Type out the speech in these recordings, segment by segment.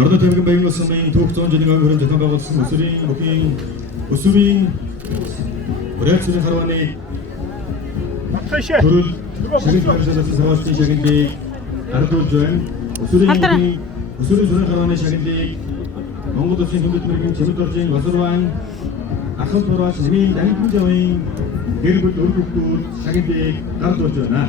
Дорно тамгин баян усмын түүх 100 жилийн өмнө зохион байгуулсан өсвөрийн бүхийн өсвөрийн Бүрээцрийн харваны төрөл шагнал баримтаас саваачийн шагналыг ардуулж байна. Өсвөрийн харваны шагналыг Монгол Улсын хүндэтгэмэрийн Чимэд оржийн Босорван ахын тураач нэмийн Данилхан Жавын гэр бүл үр хүүхдүүд шагналыг ардуулж байна.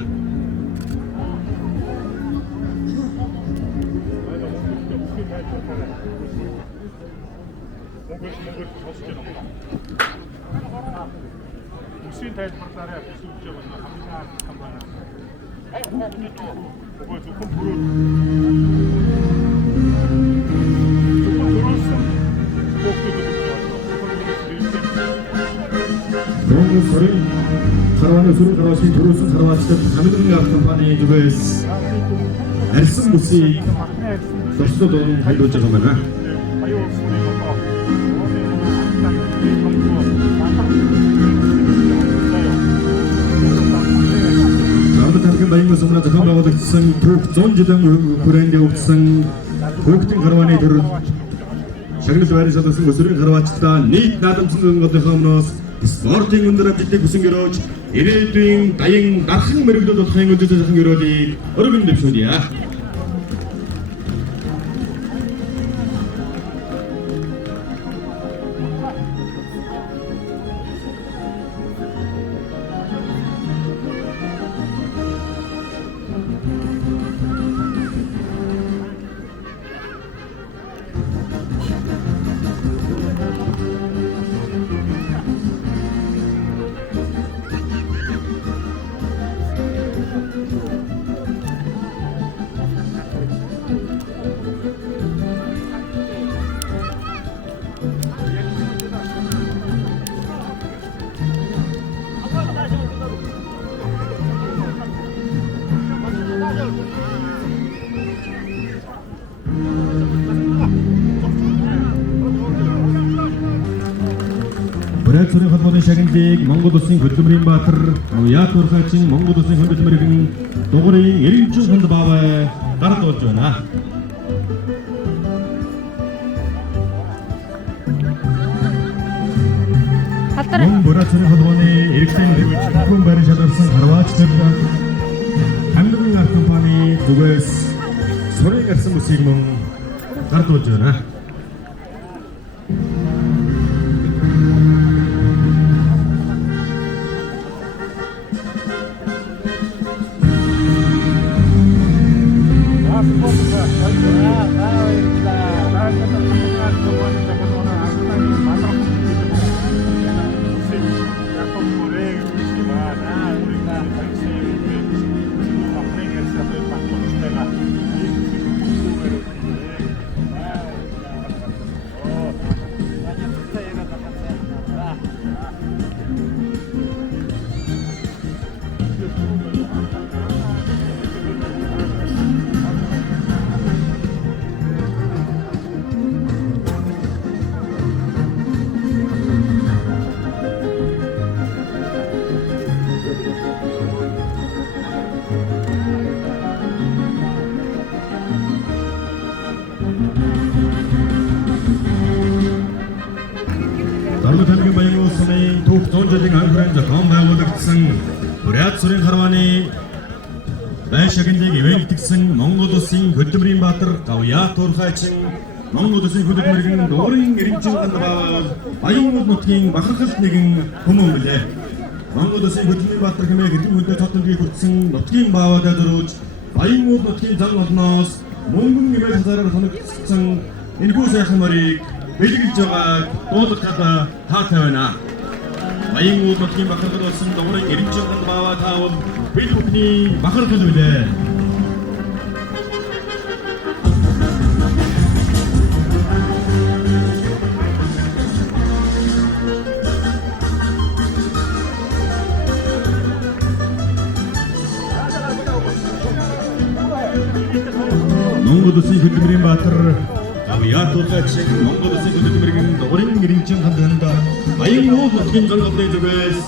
Үсгийн тайлбарлаараа бүсгүйж байгаа хамгийн анхны байна. Хүүхний нөгөө зөвхөн төрөөсөн хүүхдүүд Монгол Сорын харваны сүрэн харваачийн төрөөсөн харваачдад Хамилгын арт компани зүгээс арьсан бүсийг зурцлууд хайлуулж байгаа юм байна. Баян усмын зохион байгуулагдсан түүх 100 жилийн хүрээнд явагдсан хүүхдийн харваны төрөл шагнал байрны салбарын өсвөрийн харваачдаа нийт наадамсан годынхоо өмнөөс спортын өндөр амжилтыг хүсэн гэрөөж ирээдүйн даян дархан мэрэгдэл болохын өдөр зохион гэрөөлийн өргөн дэвшүүлье. Бүрээцрийн холбооны шагналыг Монгол Улсын хөдөлмөрийн баатар Яат Урхаачин Монгол Улсын хөдөлмөрийн дугуйн Эренчин хонд баавай гардуулж байна. Бүрээцрийн холбооны эрэгтэй хүн барин шалгарсан харваачдад Хамилгын арт компани зүгээс сурыг арсан бүсийг мөн гардуулж байна. Дорно тамгин баян усмын түүх 100 жилийн хүрээнд зохион байгуулагдсан Бүрээцрийн харваны бай шагналыг эвэлдэгсэн Монгол Улсын хөдөлмөрийн баатар Яат Урхаачин Монгол Улсын хөдөлмөрийн дугуйн Эренчин хонд баавай баян нутгийн бахархалт нэгэн хүмүүн билээ. Монгол Улсын хөдөлмөрийн баатар хэмээх хэдэн хүнтэй цотонгийн хүртсэн нутгийн баавайдаа дөрөж баян нутгийн зан олноос мөнгөн нэмэлт хазаараар соногдсон энэхүү сайхан морийг бэлгэлж байгааг дуулахад таатай байна. Баян нутгийн бахархал болсон дугуйн Эренчин хонд баавай таавал бид бүхний бахархал билээ. Монгол Улсын хөдөлмөрийн баатар Яат Урхаачин Монгол Улсын хөдөлмөрийн дугуйн Эренчин хонд баян нутгийн зан олонны зүгээс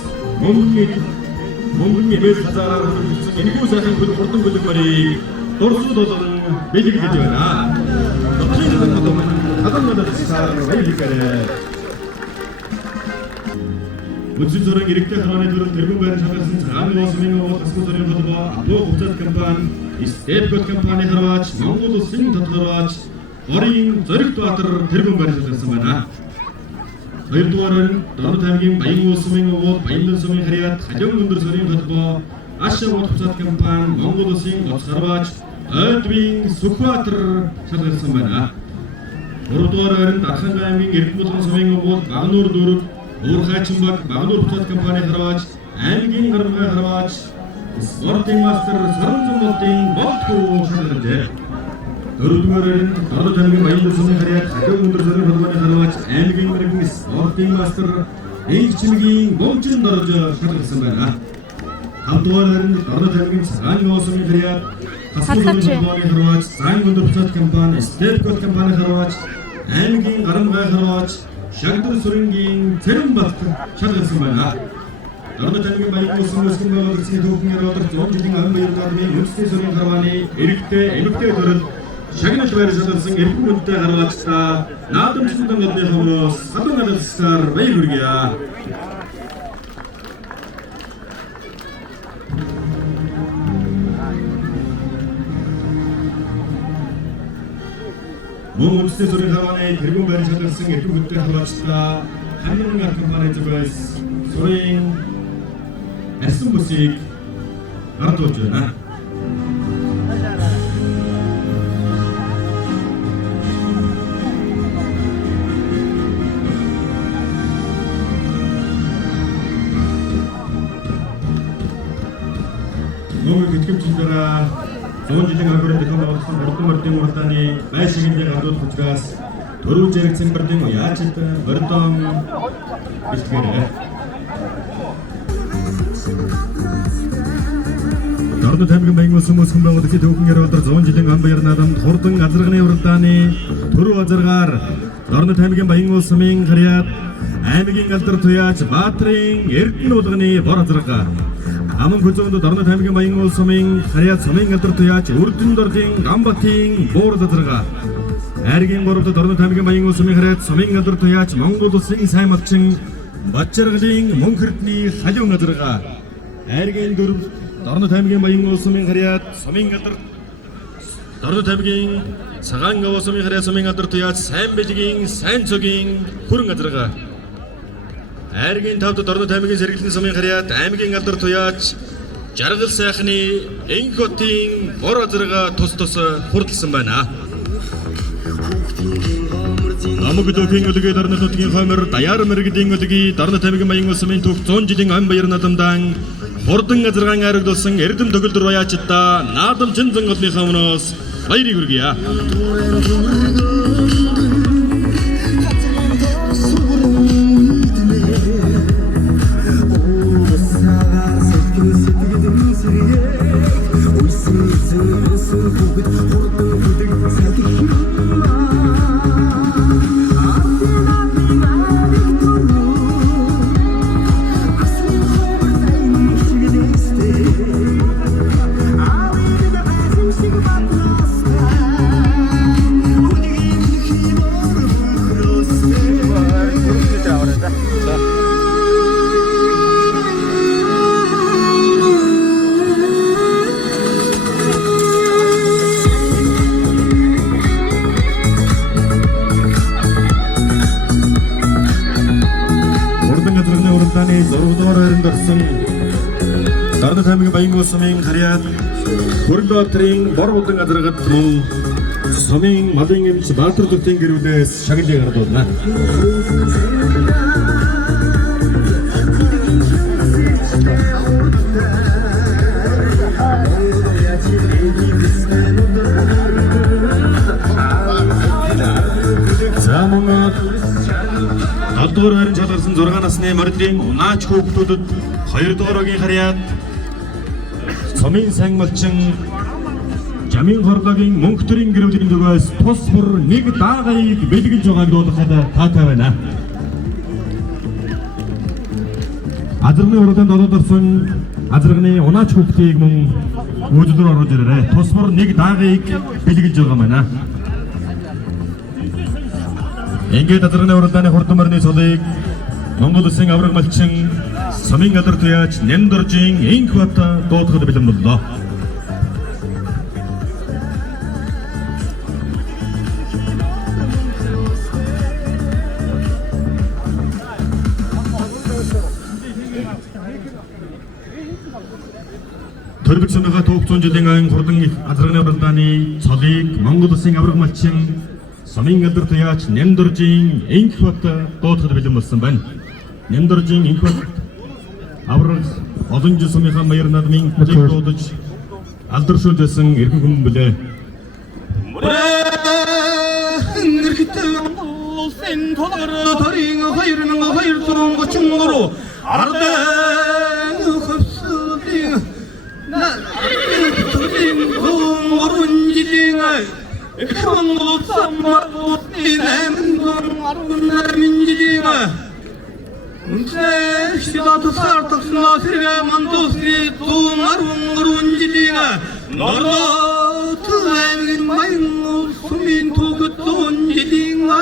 мөнгөн нэмэлт хазаараар хөрвүүлсэн энэхүү сайхан хурдан хөдөлмөрийг дурсал болгон бэлгэлж байна. Mutsuzoran gerekli haranelerin tergum bayram şarkısının sağlam olsun ve taskuzoran katıba abo kutsat kampan istep kot kampanya harvaç Mongol sin tatharvaç orin zorik tuatır tergum bayram şarkısı bana Hayırduvarın Darı Tamgin bayın olsun ve bayın olsun ve hariyat hacım gundur zorin katıba aşağı kutsat kampan Mongol sin tatharvaç ödvin sukvatır şarkısı bana Hayırduvarın Darхан Tamgin erkin mutlu somen ve bağnur duruk Uğurkaçınbak, Bağdur Putat Kampanya Harvaç, Аймгийн Гарамгай Harvaç, Спортын мастер Сарымжын Болтын Болтку шалгырды. Дөрөвдүгээрэн Дару Тамгин баян дурсаны харьяат хажуу өндөрсөрийн Kampanya Harvaç, Аймгийн мэрэгэн Спортын мастер Эйгчимгийн Болжин Доржо шалгырсан байна. Хамтдугаараар нь Дару Тамгин цагаан оосны харьяат Хасмын Kampanya Harvaç, Сайн өндөр Putat Kampanya, Степкот Kampanya Harvaç, Аймгийн Гарамгай Harvaç, Шагдыр сүрэнгийн цэрэн бат шалгасан байна. Дарны тамгийн баян улсын өсгөн байгууллагын төвхнөр өдөр 100 жилийн ан баяр наадмын үндэсний сүрэн харвааны эрэгтэй эмэгтэй төрөл шагнал байр шалгасан эрхэм хүнтэй харваачдаа наадамчсан годны хүмүүс садан алсаар баяр хүргэе. Мөн үндэсний сүрэн харвааны тэргүүн байр шалгасан эрхэм хүнтэй харваачдаа хамгийн кампани зүгээс сүрэн арсан бүсийг гардуулж байна. Нөгөө хэдгэмжлэрээ 100 жилийн агуурын дахин болсон Бордон мордын уралдааны байшингын гардууд учраас дөрөв зэрэгцэн бэрдэн яачд Бордон бэлтгэрээ. Дарны тамгийн баян улсын өсгөн байгууллагын төвхнөр өдөр 100 жилийн ан баяр наадамд хурдан азарганы уралдааны төрөв азаргаар Дарны тамгийн баян улсын харьяат аймгийн галдар туяач Баатрын эрдэнэ уулганы бор азарга Аман хүзөөнд Дарны тамгийн баян улсын харьяат сумын галдар туяач Үрдэн доржин Гамбатын бор азарга Айргийн 3-т Дарны тамгийн баян улсын харьяат сумын галдар туяач Монгол улсын сайн малчин Бачаргалын мөн хэрдний халуун азарга Айргийн 4-т Дарны тамгийн баян улсын харьяат сумын галдар Дарны тамгийн цагаан улсын харьяат сумын галдар туяач сайн бэлгийн сайн цогийн хүрэн азарга Айргийн 5-т Дарны тамгийн сэргэлтний сумын харьяат аймгийн галдар туяач жаргал сайхны Энхотын бор азарга тус хурдалсан байна. Намаг дөхийн өлгөө Дарны нутгийн хоймор даяар мэрэгдийн өлгий Дарны тамгийн баян улсын түүх 100 жилийн ан баяр наадамдан хурдан азаргаан айрагдуулсан эрдэм төгөлдөр баяачдаа наадамчин зангуулны хамноос баярыг хүргье. Дарны тамгийн баян улсын харьяат Хүрэлбаатрын бор удан азаргад мөн сумын малын эмч Баатар зүгтийн гэрүүлээс шагналыг гардуулна. За мөн Алдуур харин шалгарсан 6 насны мордын унаач хүүхдүүдэд 2 дугаагийн харьяат сумын сайн малчин Жамин хорлогийн мөнхтөрийн гэрүүлийн зүгээс тус бүр нэг даагыг бэлгэлж байгааг дуудахад таатай байна. Азарганы уралдаанд долоод орсон азарганы унаач хүүхдийг мөн өөдрөөр оруулж ирээрэй. Тус бүр нэг даагыг бэлгэлж байгаа байна. Ингээд тазраны уралдааны хурдан морины цолыг Монгол Улсын авраг малчин Сумын газар туяач Нямдоржийн энх бат дуудахад бэлэн боллоо. Төрбөц сумынхаа түүх 100 жилийн ан хурдан азарганы уралдааны цолыг Монгол Улсын авраг малчин Сумын газар туяач Нямдоржийн энх бат дуудахад бэлэн болсон байна. Нямдоржийн энх бат авраг олон жил сумынхаа баяр наадмын хүлээг дуудаж алдаршуулж байсан эрхэм хүн билээ. Sen toları tarihine hayırının hayır durun koçunları Arden hıfsıldın Türin kumurun cidine Kıman bulutsam marut dinemin Arunlarmin cidine Şidatı sartıksın asirge mandosri Tuğmarun cidine Nardatı emgin mayın Sumin tuğutun cidine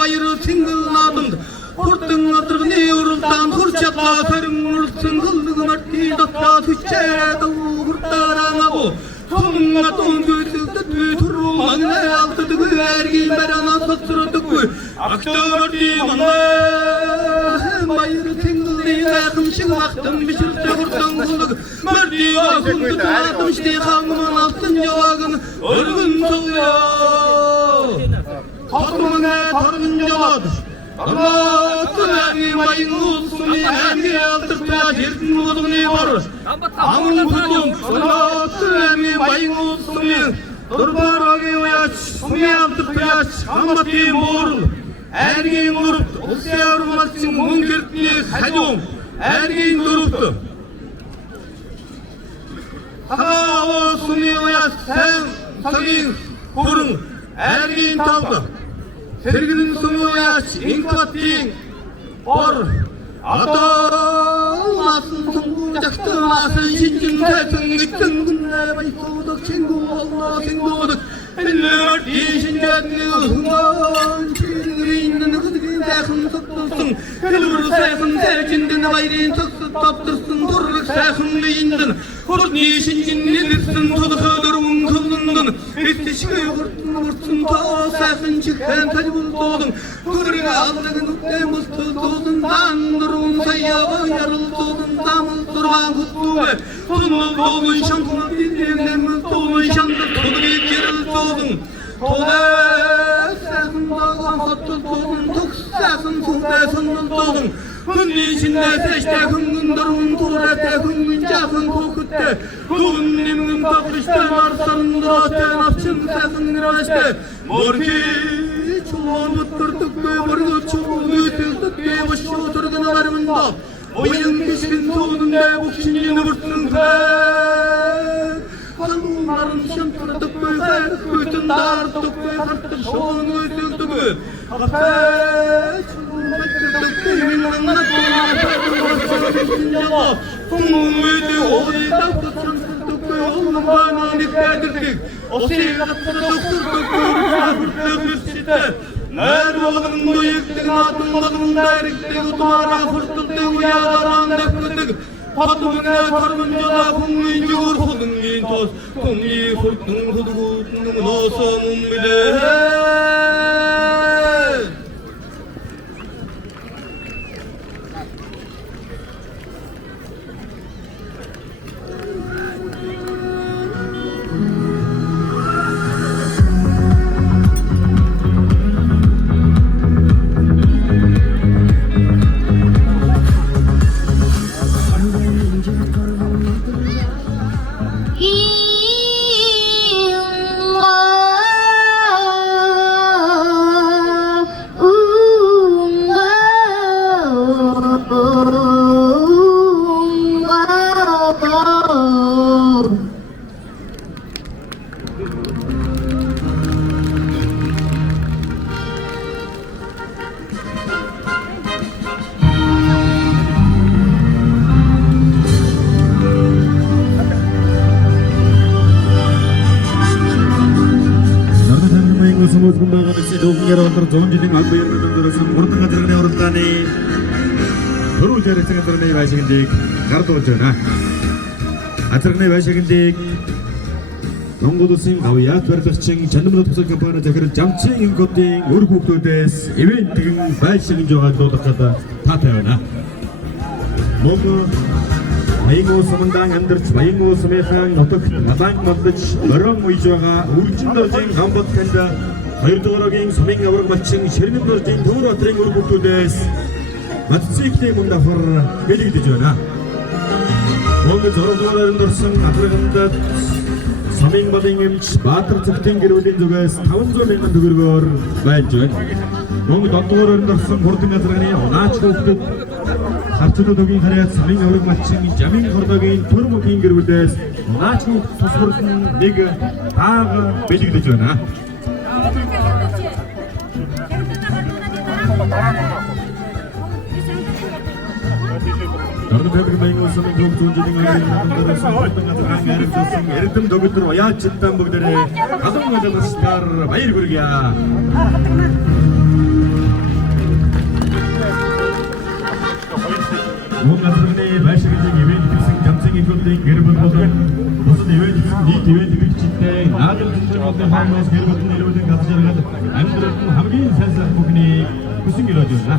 Bayırı tingılladın Kurtun atırgını urultan Kurçatla sarın urulsun Kıldığım arti datta tüççede Kurtarana bu Tuğunga tuğun göğsüldü Tütürüm anne altıdığı Ergi berana satsırdığı Aktığım arti manla Bayırı tingıldı Yakımşın aktım Bişirse kurtan kıldık Mördi asın Tutulatım işte kanımın altın yavagın Örgün soğuyor Hatımına tarın cevap Allah'ın ergi bayın olsun Ergi altırtaya жердің olduğunu var Amın kudum Allah'ın ergi bayın olsun Durbar agi oyaç Sumi altırtaya Kamati morul Ergin duruptu Olsiyar umarsin Mungirtini Hacum Ergin duruptu Hava Sumi oyaç Sen Sagin Kurun Ergin taldı Serginin sonu yaş, inkvattin, or, atılmasın, sungucaktırmasın, şincin tersin, gittin günler, baykoğuduk, çengu, Allah, sengoğuduk, eller, dişin cadını, hıngan, çiğnin, kızgın, sakın, sıktılsın, kılır, sakın, sercinden, bayrin, sıksız, taptırsın, turluk, sakın, leyindin, kurt, nişin, cinlenirsin, tutukudurun, kıldındın, istişkı, vurtsun, ta, sakın, çıkan, buldun Kırıga aldığın uktayımız tutuldun Dandırın sayyağı yarıldın Damıl durağın kutluğu Tunul doğun şantını dinleyenlerimiz Doğun şantı tuğun ilk yeril doğun Tuğla sakın dağın satı doğun Tuk sakın tuğla sandın doğun Hünün içinde seçte hünün durun Tuğrete hünün cahın kokütte Tuğun nimin bakışta Marsanında sen açın sakın niraşte Morki Çuğun tutturduk ve vardı çuğun Ütüldük ve başı oturdun varımında Oyun kişinin tuğununda bu kişinin vursun Kanunların şantırdık ve zaydık Bütün dardık ve harttık şoğun ütüldük Kafe çuğun bektirdik Emin anlattığına Tuğun ütü oğlaydık Şantırdık ve oğlum bana dikkadirdik O seygatları dokturduk ve Hürşite Nerede oğlum bu yıktın atılmadın Deriktik utumara fırtıldık Uyağaran döküldük Patımına karmınca da kumlayın Cıvır kudun giyin toz Kumli fırtın kuduğutun Nosamın bile газрын уралдааны дөрөв зэрэгцэн газрын байшиндыг гардуулж байна. Газрын байшиндыг Монгол Улсын гавьяат барилгачин Чандмар тусал компани захирал Жамчин инкодын өр хүүхдүүдээс ивэнтгэн байшин жааглуулах гэдэг таатай байна. Монгол Баян уусамдан амьдарч баян уусмынхан нутагт маланг молдож орон уйж байгаа үржин доржийн хамбат танд 2 дугаагийн сумын авраг малчин Ширнэм доржийн Төөр Батрын өр хүүхдүүдээс Матциклийн мөн давхар бэлэгдэж байна. Монгол 6 дугаараар дорсон аврагандад Сумын балын эмч Баатар Цэгтэн гэрүүлийн зүгээс 500 мянган төгрөгөөр байж байна. Монгол 7 дугаараар дорсон хурдан газрын унаач хүүхдэд Харцуудын харьяат сарын авраг малчин Жамин хордогийн Төрмөгийн гэрүүлээс наач тусварсан нэг таага бэлэгдэж байна. Дөрөв феврал баян улсын гол зүүнжийн эрдэм дөгөлдөр уяачтан бүгдээрээ халуун мэлэстээр баяр хүргье. Монгол газрын байшиндыг ивент хийсэн Жамчин инкодын гэр бүл болон бусад ивент нийт ивент бичигчтэй наадам зөвхөн хамаас гэр бүлийн нэрүүдийн газар жаргал амьдралд хамгийн сайн сайн бүхний хүсэн гэрэж байна.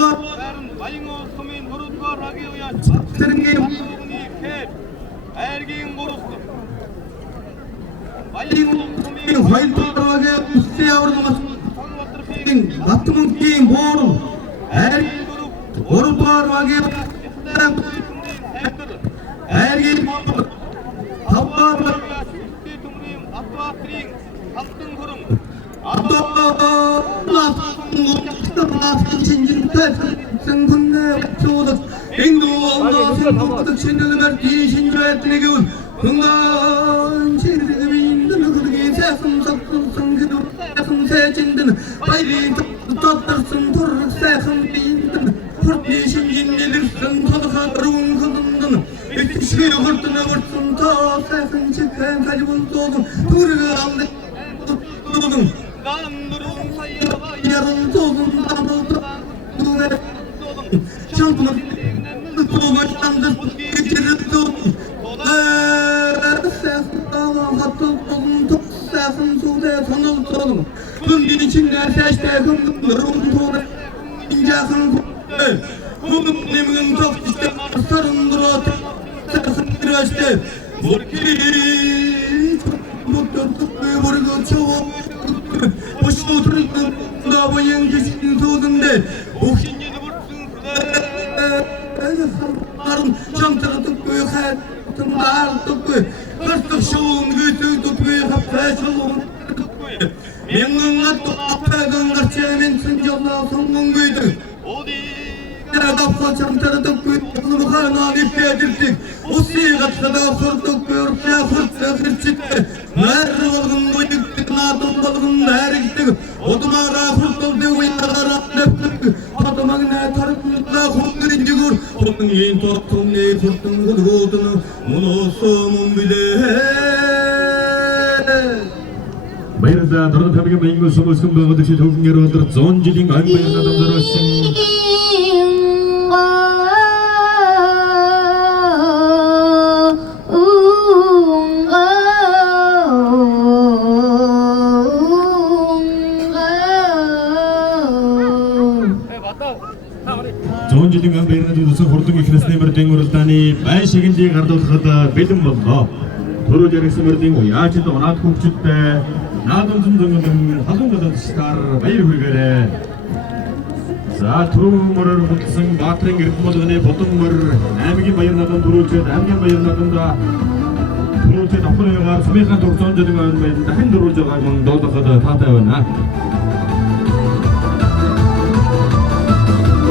Baren bayıngı somen horutlar agıya Tırngı Bayıngı kep ergin borustu Bayıngı somen Hayırlarga üstü yavrulamaz Battımın keyin boğru Her Horutlarga Ergin Tabbarlar Etkişliği hortuna hortun ta sayfın çıkan kalbun doğdun Turga aldı doğdun Gandurun sayıya Yarın doğdun damıldı Doğdun Çantına Doğmaşlandır Geçirir doğdun Sayfın dağlan hattı doğdun Top sayfın soğuda sanıl doğdun Kundin içinde seçte kundurun doğdun İncakın doğdun Kundun neminin top işte Sarın durat Sırasında Mutluluk ve varlığı çoğu Başına oturup Davayan geçtiğin sözünde Oşinjeni vurtsun Harun çantara tıkkı Hayatın dar tıkkı Kırtık şoğun götü tıkkı Hapta şoğun tıkkı Memnun attı Apaydan garçemin Sıncavla sonun göydü Kapsa çantara tıkkı Kılıbıkarına nefedirdik O sigatsa da fırtık Görükse fırtık çıktı Merri olgun koyduk Nadın balgın her gittik Odumara fırtık Devi yağara neftik Adamın ne tarıklıkla Kundurun cigur Kundun yiyin toktun ne fırtın Kududunu Munosumun bile Bayırda Dorun Tabiga Bayıngo Somoskum Bangladeshi Tokungeru Adar Zonjiding Angbayın adamları olsun. Zonjiding Angbayın adamları Hortung iknesine Merdeng Urultani Bayşeginci Gardotkhada Bedim Bollo Turu Jariksa Merdeng Uyachit Onat Kukchutte Nadam Zumdungudun Hadungudun Star Bayır Hülgere За түрүүмөр бүтсэн баатрын гэрдмод өнөө бодонмөр аймгийн баярнадад дөрүүлчээд аймгийн баярнадад түрүүлчээд авахныгаар сумынхаа тогтоон жолын айн баяранд дахин дөрүүлж байгааг мөн доодоход таатай байна.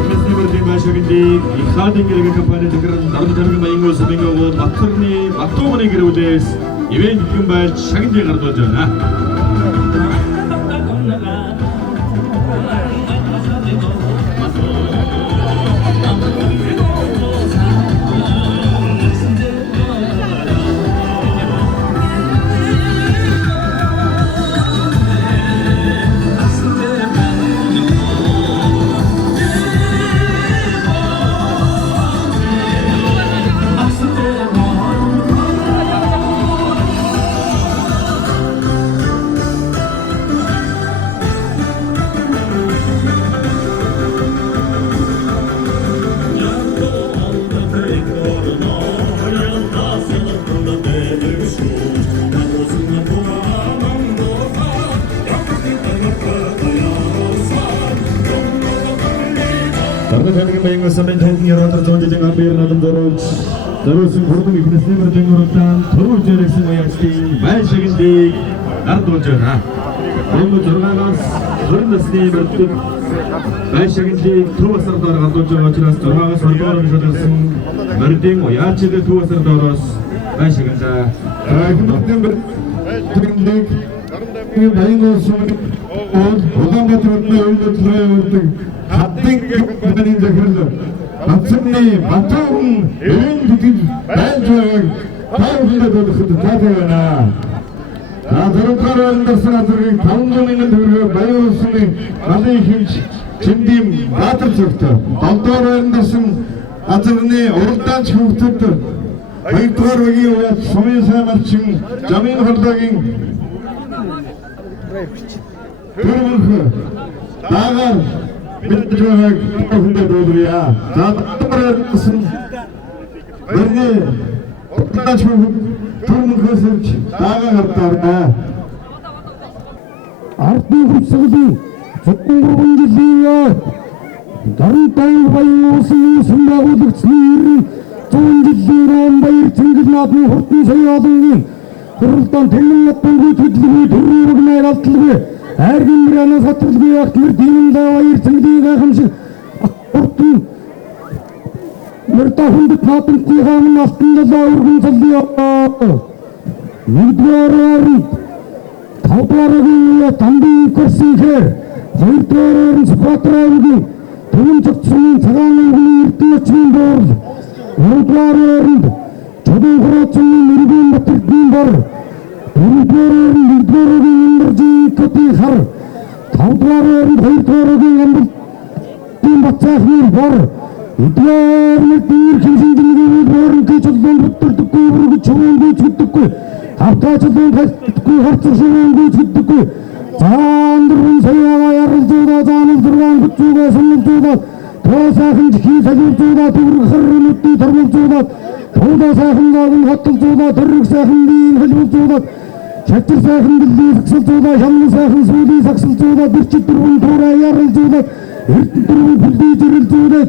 Мэсмэрдийн байшигдыг ихадын гэрэг компани захирал Наран Тамгийн баянгуй сумынгаа Батхарны Баттуумны гэрүүлээс ивэн гэн байж шагныг гардуулж байна. Dorun Tabiga Bayıngo Sommen Tokungeru Adar Zonjiding Angbayın adamları Dorun Hortung iknesine Merdeng Urultan Turu Jariksa Uyachit Bayşeginci Gardolжана Bunu Jorgagаас 20 насны мөрдөг Байшигинжи төв асардар гардуулж байгаа учраас Jorgagаас холбоороо шалгасан Мөрдийн Уяачид төв асардороос Байшигинжаа Тэндэг Bayıngı Sommen Улаанбаатарын өөлөд төрөөрдөг Хадын компанийн захирал Батцны Батуун өвөн гэдэг байж байгааг таархад болгоход таатай байна. Дөрөвдүгээр андсан азрыг 5,000 төгрөгөөр Баянгуй сумын малын хэмж Чимдим Баатар зөвтө 7-р андсан азрны уралдаанч хөвгөд Хоёрдугаар үеийн үед сумын сайн малчин Жамин хорлогийн Төрөмөх Дагаар Bittiğine kafinde dolduruyor. Zaten kısım böyle ortadan çıkıp turun kısım daha kartarına. Артын хурцсагдан зөвхөн 3 жилийн Дарын тайван баян улсын үүсгэн байгуулагдсны 100 жилийн он баяр Цэнгэл наадмын хурдан соёолын хуралдаан тэмнэн натгүй төдлөгүй төрөөрөг найралталгүй айргийн мөрөнөөс хатгалгүй ахтмэр диймэн даа баяр Цэнгэлийн гайхамшиг хурдан мөртөө хүндэт наадмын хаан алтан далаа өргөн цаллаа нэгдүгээр Тавдугааргийн Тамбын курсынхээр хоёрдугаараар нь Сүхбаатарын Түмэн цогцсны цагаан өвгөний эрдэнэчийн бор гуравдугаараар нь Чулуун хурууцны Мэргээн Батэрдийн бор дөрөвдугаараар нь нэгдүгээрийн Имбэржийн Көтийн хар тавдугаараар нь хоёрдугаарийн Амбалтын Бацаахны бор эдгээр нь дийр хинжинжингийн борон гэж чулуун бүттэрдэггүй бүргэж чуунгүй чүддэггүй авточлын хэлтгүй харцшингүй чүддэггүй заандрын саяга ярилцуулаа заанал зургаан бүцүүгээ сумлжуулаа тоосаахан чихий салуулжуулаа төврөг харрынуудыг тормолжуулаа туудаа сайхан гаавн хоттолжуулаа төрөг сайхан биеийн хэлбэлжуулаа чатар сайхан дэлхий сагсалжуулаа хямн сайхан сүүлийн сагсалжуулаа бэрчид дөрвөн туураа ярилцуулаа эрдэн дөрвөн бүлдий жирэлжүүлээ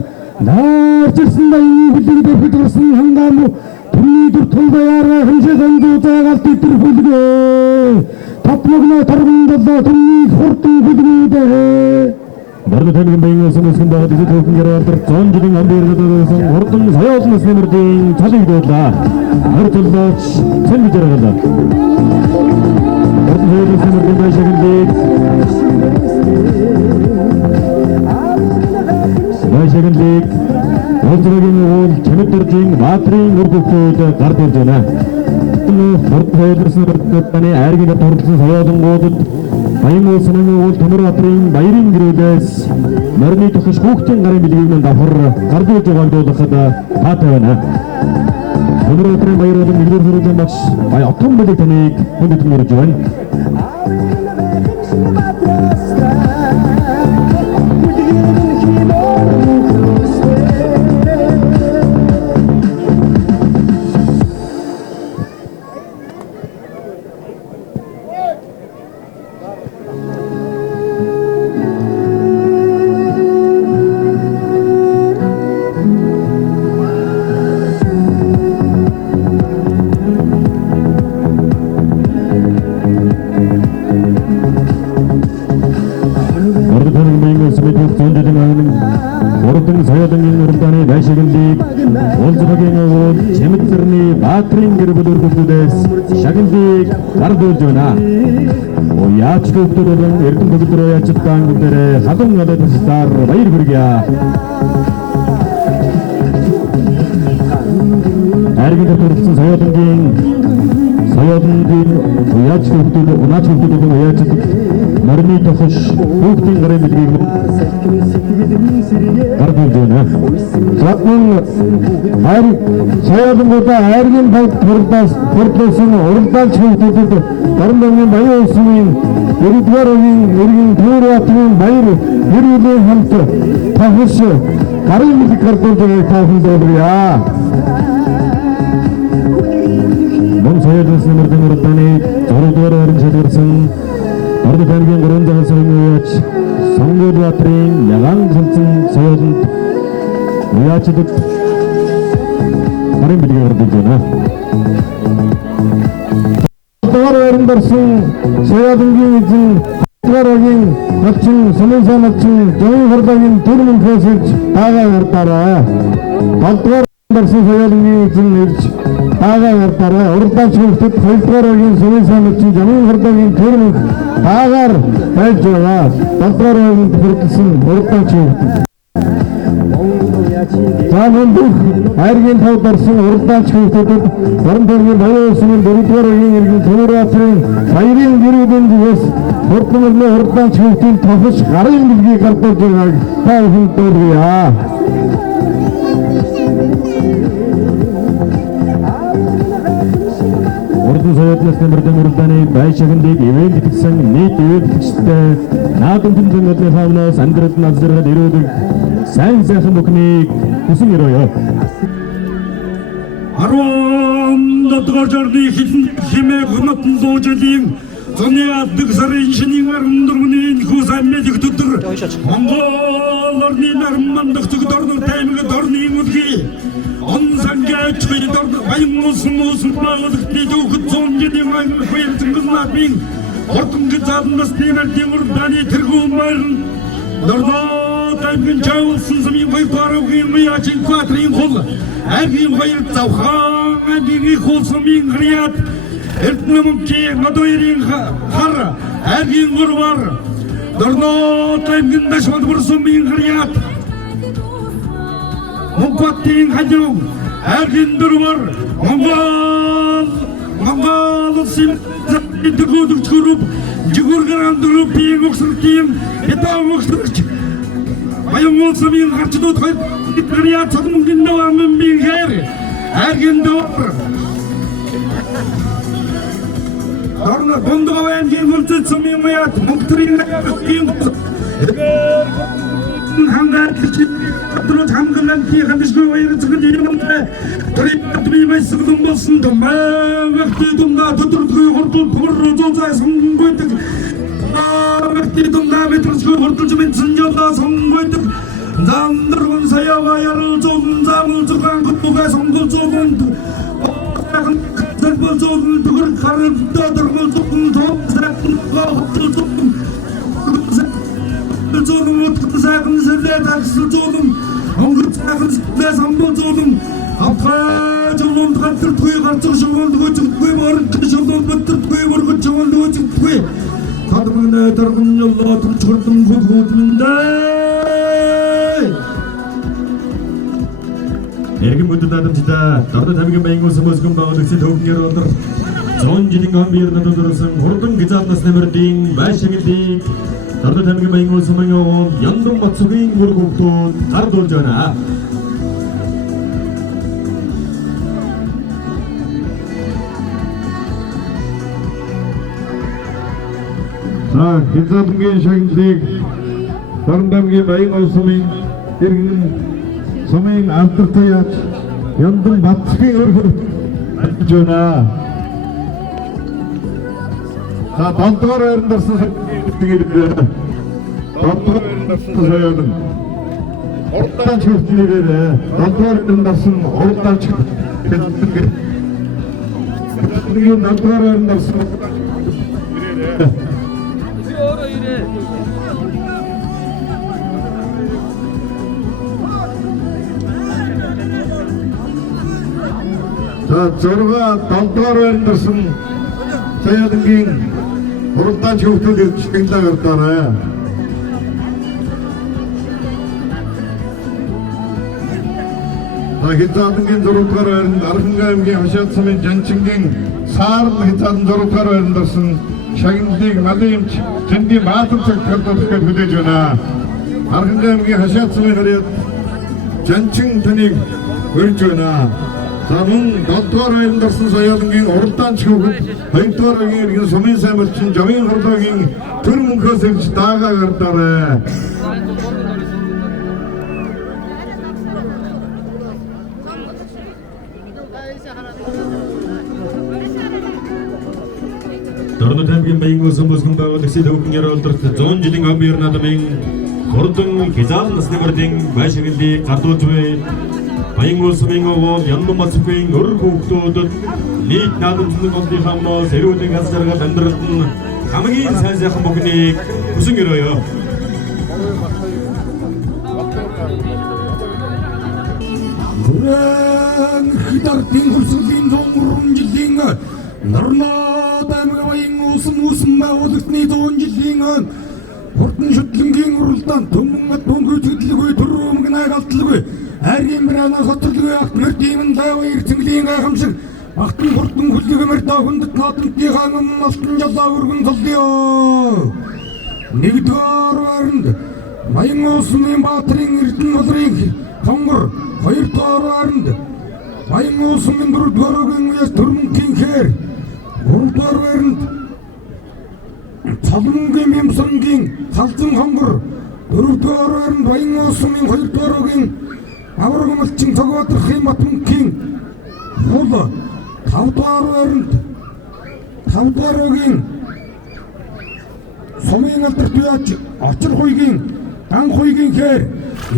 наарчирсан баяны бүлэг дэвхэж гарсан хангаан Түнний дүр тулбаяараа хэмжээд андуутаагаад тэтэр бүлгээ татмагнаа таргандалаа түнний хурдан бүлгүүдээ Барны тэмгэн баян улсын үсгэн байгаад ихэд хөвгөн гэрэлдэр 100 жилийн амбирлуудсан хурдан соёолын нэмэрдийн цалыг дуудлаа. Хор төлбөөч цэнгэж яргалаа. Хурдан соёолын нэмэрдийн байшаглыг Олзрогийн уул Чимэдэржийн Баатрын үр хөвгүүд гард ирж байна. Хурдан соёолын нэмэрдийн айргийн хурдан соёолонгуудад Баян улсын уул Төмөрбаатарын баярын гэрээлээс морины төхөж хүүхдийн гарын бэлгийг давхар гард ирж байгааг дуулгахад таатай байна. Төмөрбаатарын баяр болон нэгдүгээр сүрэн багш бай отон бэлэг таныг хүндэтгэн ирж байна. Хурдан соёолын уралдааны байшаглыг Олзрогийн уул Чимэдэрний Баатрын гэр бүл өргөлдөөс шагналыг гард ирж байна. Яач хөвгүүд болон эрдэнэ хөвгүүд рүү ячилсан бүгдээрээ халуун гадаадсаар баяр хүргье. Аргийн төрөлсөн соёолын яач хөвгүүд унаач хөвгүүд болон яачд морины тохож хүүхдийн гарын бэлгийг гард ирж байна. Затмын соёолонгуудаа айргийн багт хурдлуулсан уралдаанч хүүхдүүдэд Дарамдын баян улсын Иргэдгээр иргэн Төмөрбаатарын баяр хэрүүлийн хамт тахш гарын бэлэг гард ирж байгааг таахан дуулгая. Мөн соёолын нэмэрдийн уралдааны 6 дугаар орон шалгарсан Барны таймгийн 300 сарын үеч Сонгорбаатарын ягаан цэлцэн соёолонд уяачдад гарын бэлгийг гард ирж байна. Орон барсан соёолын эзэн Гадроогийн малчин Сумын малчин Жамын хурдагийн төрмөн фэсэж тагаа гартаарай. Гадроор барсан соёолын эзэн ирж тагаа гартаарай. Уралдаанч хөвгөд хоёрдугаагийн Сумын малчин Жамын хурдагийн төрмөн таагаар байж байгаа. Гадроогийн хүртэлсэн уралдаанч хөвгөд Замын бүх айргийн тав дарсан уралдаанч хөвгүүдэд Барны таймгийн баян улсын 4-р үеийн иргэн Төмөрбаатарын баярын гэрүүдийн зүгээс хурдан уралдаанч хөвгүүдийн тохиж гарын бэлгийг гард ирж байгааг та бүхэнд дуулгая. Уралдаан соёолын насны мөрдөн уралдааны байшаагныг ивент итгэсэн нийт ивент итгэжтэй наадам тэмцээн өдрийн хаанаас амьдралд назараад ирүүдэг сайн сайхан бүхнийг хүсэн өрөөё. 14 жарны химээ хонотон зуужилын зуны аддаг сарын шинийн армдурмын хүсэн мэдих төдөр Монгол орны нармандах зүгдорнор таймаг дорны мөлхий он сангаач хоёрдор баян усан баглах дүүхэд зүүн жилийн англи хоёртөнгөлнапин ордон гизааднаас нэмэрдийн урданы тэргүүмэр нордоо таймгийн чаулсан самын хоёр парагийн маячин квадрын хол агийн хоёр завхан агийн хол самын грият эрднэмки мадойрын хар агийн гурвар нордоо таймгийн дашмад бурсамын грият Мукваттин хажуу агийн дурвар Монгол сим дэгүүдэг чүрүп жигүргэрэн дөрөв бийг өгсөртийн битаа өгсөрч баян улсмын харчдууд хоёр итгэрия цадмгийн давамын бигэр агийн дурвар Дарна бондовэн гимэлт сумын маят муктрин хангаад Трот хамгаалан тий хандшгүй баяр цагт юмтай трипми мэсгэн болсон томаг тидумда төдөргүй хурдул пүррө зузай сонгойдаг тидумда метрсгүй хурдулж мэдсэн жолоо сонгойдаг замдрын саяга ярыл зовн замын зурган гутугай сонгол зовн тэрбэл зовн дүгэр харын дөрмөл зовн зовн зовн зовн зовн Монгол цахим сэтгэлээс амбуу зуулам авхаа жолоонд гантардгүй ганцхан шогонд гүйцэгдгүй морон шогонд баттардгүй моргон шогонд гүйцэгдгүй хадмагнаа дөргөн ёлоо төрчгөрдөн хөлгөөдмөндэй Эргэн бүдэд адамчдаа дордод хамгийн баян улс мөсгөн байгуулагчид төвгнөр өндөр 100 жилийн гомбир надад хурдан гизааднаас нэмэрдийн байшаагдыг дордод хамгийн баян улс мөнгөө яндан бацгийн гургуутууд гардуулж байна. 자, 기자분계 샤긴직 다른담기 마잉 어수민 이르긴 서민 안뜨터야 연등 맞추기 얼굴 안주나 자, 돈토로 에른더스 돈토로 에른더스 서야든 오르단 çıkıptırı래 돈토로 에른더스 오르단 çıkıptırı래 돈토로 에른더스 자, 저러가 돈토로 에른더스 서야든 긴 오르단 çıkıptırı래 çıkın다 그랬다네 히타든 긴 조르카로는 아르흥가 임기 하셨으면 전층긴 사르 히타든 조르카로는 것은 샤긴dik 말림 전디 마트적 결도스가 부대주나 아르흥가 임기 하셨으면 그래 전층 드닉 을주나 자문 도토로는 것은 소야든 긴 오르단 치고 하이토로긴 이렇게 소민샘을 친 조민 허르도긴 들문 것을 다가 그랬다래 Дордод хамгийн баян улс мөсгөн байгуулагчид төвгнөр өндөр 100 жилийн гомбир надамын хурдан гизааднаас нэмэрдийн байшаагдыг гардуулж буй баян улс мөнгөө яндан бацгийн өр хүүхдүүдэд нийт наадам зүнх олдын хамнаас эрүүлийн ганц жаргал амьдралд нь хамгийн сайн сайхан бүхнийг хүсэн өрөөё. Гүрэн хитартын хурсгалын зомрон жилийн норноо даймаг баян усан байгуулагчны 100 жилийн хурдан шүтлэнгийн уралдаан төмөн гүйцэтгэлгүй төрөмг найгалтлгүй хайрын бранаас хотлгүй ахт мөрдийн лавэр цэнгэлийн гайхамшиг ахтан хурдан хүлэгмэр дахундт наадмтын хаан алтан жалаа өргөн толдё нэгдүгээр байранд баян усны баатрын эрдэнэ болрын хонгор хоёрдугаар байранд баян усны дөрөвдүгээр үеэс төрмөнгийн хэр Urutlarıverin çalınгийн мемсангийн халзан хонгор дөрөвдүгээр баян уусмын хоёрдугааргийн авраг малчин цогоодрохын матмөнхийн хул тавдугааргийн сумын алдарт яаж очир хуйгийн ан хуйгийн хээр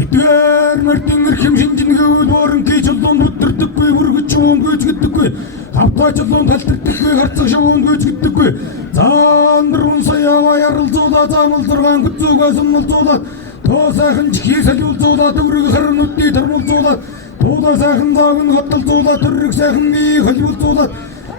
эдгээр мөрдийн эрхэм шинжингээ үйлборон кий чулуун бүдэрдэггүй бүргэж уун гүйцэгдэггүй хавтаа чулуун талтардаггүй харцах шавуун гүйцэгдэггүй заандар унсаяава яралзуулаа заамалзаргаан гүцүүгээ сумалзуулаа тоо сайхан чихий солиулзуулаа төгрөг харнуудыг тормолзуулаа туудаа сайхан заавн хоттолзуулаа төррөг сайхан мий холиулзуулаа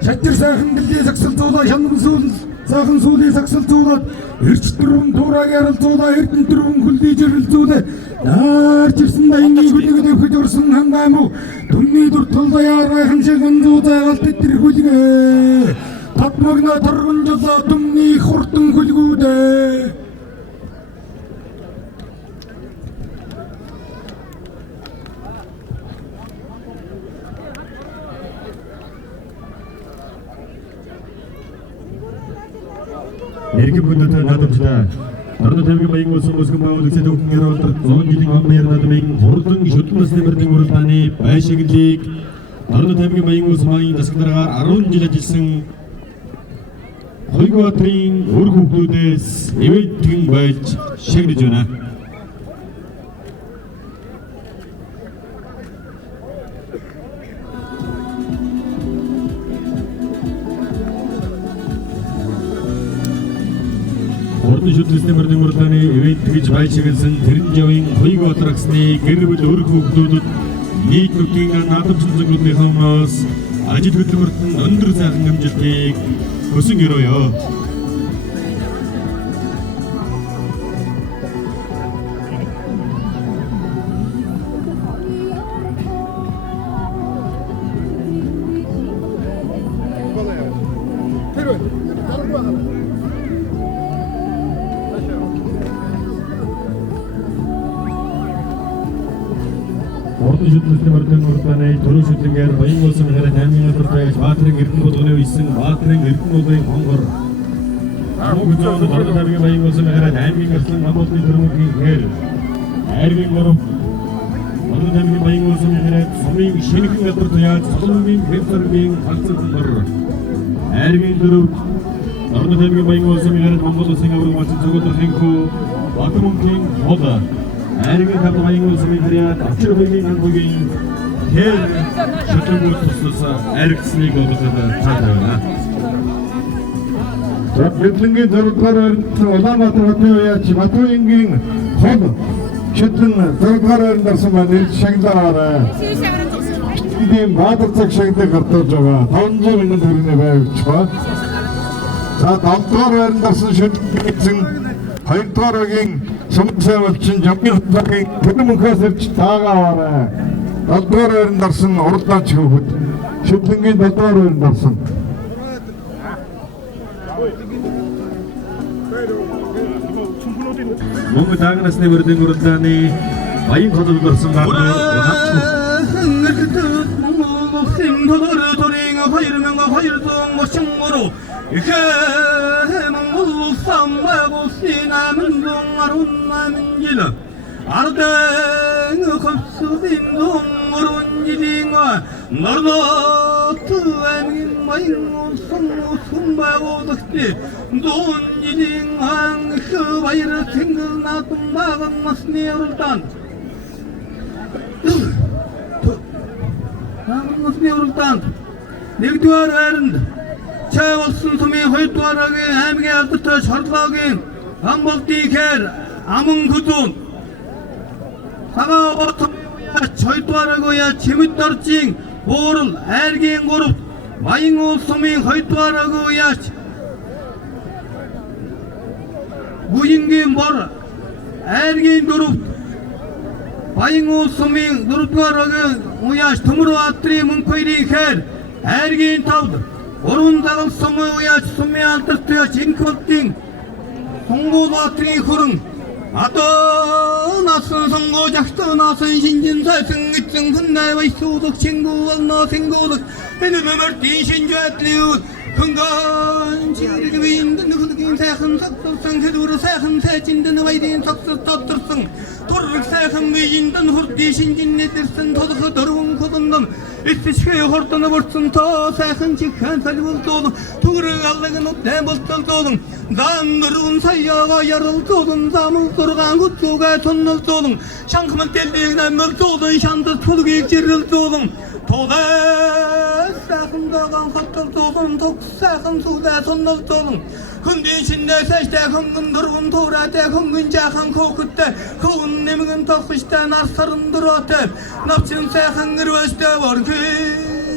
шатир сайхан дэлхий сагсалзуулаа шанан сүүл сайхан сүүлийн сагсалзуулаад эрч дөрвөн туураг яралзуулаа эрдэн дөрвөн хөлдий жирэлзүүлээ наарч ирсэн дайнгийн хүлэгэд өвхөж орсон хангаймуу дүмний дур толдаяар байхан шиг өнзүүзээ галт итэр хүлгээ татмагна торгон жолоо дүмний хурдан хүлгүүдээ Эрхэм хүндэтэй наадамжтай орон тайван баян улсын мөсгөн байгууллагын зөвхөн яруулдаг 100 жилийн аммаар наадмын хурдан шүтэн насны мөрдийн уралдааны байшиглыг орон тайван баян улс маань засагдараар 10 жил ажилласан Хойгоотрын өр хүүхдүүдээс эвэлтгэн байж шагнаж байна. Орон шүтэн мөрдийн уралдааны эвэлтгэж байшигласан Тэрнжавын Хойгоотрагсны гэр бүл өр хүүхдүүдэд нийт нүдгийн наадамчин зөвлөлийн хамаас ажил хөдөлмөрт нь өндөр сайхан амжилтыг хүсэн өрөөё. Орон шүтэн мөрдийн уралдааны төрөө шүтлэнгээр баян улсын хэрэг 8 алдартай Баатарын эрдэнэ болгоны үйсэн Баатарын эрдэнэ болгоны хонгор Амгүзөн орон тайван баян улсын хэрэг 8 гарсан Амболны төрөмгийн хэр айргийн гурав орон тайван баян улсын хэрэг сумын шинэхэн алдарт яаж соломын вебсайтын халдсан хонгор айргийн дөрөв орон тайван баян улсын хэрэг Монгол улсын авраг малчин цогоодрохын хүү Батмөнхийн хол айргийн тавд баян улсын хэрэг очир хуйгийн ан хуйгийн хэр шүтэн тусласан айргсныг олгоод цаатайна. За Бэлэнгийн 6-р Улаанбаатар хотын уяач Батуйнгийн хол шүтэн 6-р байранд орсон байна. Ирж шагналаарай. Тийм Баатар цаг шагныг гартуулж байгаа. 500 мянган төгрөгийн байвч ба. За 7-р байранд орсон шүтэн 2-р өгийн Сумсай малчин Жамгийн хотын Тэрмөнхөөс ирж таагаарай. 7-р байранд орсон уралдаанч хүүхэд шүтлэнгийн 7-р байранд орсон. Монгол дагнасны мөрдийн уралдааны баян холбогд орсон 아르댕 컵수빈 동물은 일링아 너로트 아닌 마잉 송바고 덕지 돈 일링왕 그 바이러 탱글나도 막은 마스니 얼단 막은 마스니 얼단 넥두아르 에른드 채웠은 소미 헐두아르게 햄게 알듯해 절лаг인 한복디 겔 암은 그돈 사과부터 저희도하라고야 재밌더징 보를 알긴 고룹 마잉우 소민 허이도하라고야 무인긴 뭘 알긴 그룹 마잉우 소민 그룹도하라고야 드물어 왔더니 문코이리 헬 알긴 타우드 오른다는 소모야 소미한 뜻도야 진컷띵 홍보도 왔더니 흐릉 아또 나선 선거 작도 나선 신진사 승기증 분내의 소득 친구 원나 생고득 해누면 띠신주했리웃 건강지르기 위인든 그득인 새큰 석석성 새두루 새큰 새진든 와이린 석석 떴들성 도르륵 새큰 위인든 훌띠 신진네들슨 도덕 더러운 고든놈 이스시게 hortunu vursun to sakın çıkan salvul dolun tuğrı allığın ne bostal dolun zanırın sayyağa yarıl dolun zamıl durgan kutluğa tonul dolun şankımın deldiğine mül dolun şandı tulgu yekçiril dolun toda sakın doğan katıl dolun tok sakın suda tonul dolun Kun içinde seçte kıngın durgun tuğrate kıngın cahan kokutta kıvın nemigin tokuşta narsarın durate napçın sakın gırvaşta var ki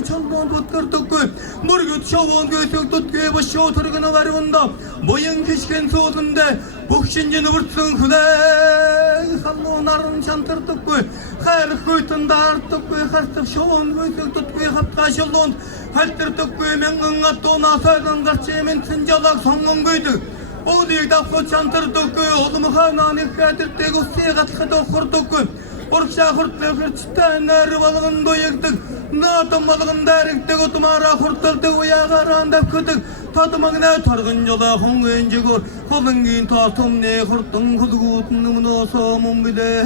çoldan tutkır tukkı murgut şovun göğsük tutkuya başı oturgunu var onda boyun kişken soğudunda bukşincini vurtsun kuday hallu narın çantır tukkı kayırık kuytun dar tukkı karstık şovun göğsük tutkuya kapta şoldan haltır tukkı mengin attığına saydan karçemin sınjalak songun güydü o değil dafı çantır tukkı oğlumu kanan ikkadirttik o siyagatlı dokur tukkı Orkşa kurtlu kırçıtan nari balığın doyaktık Natın balığın deriktik otumara kurtuldık Uya karandap kıtık Tatımağına targın yola kongenci gör Kolun giyin tartım ne kurtun kudu kutun Bunu somun bile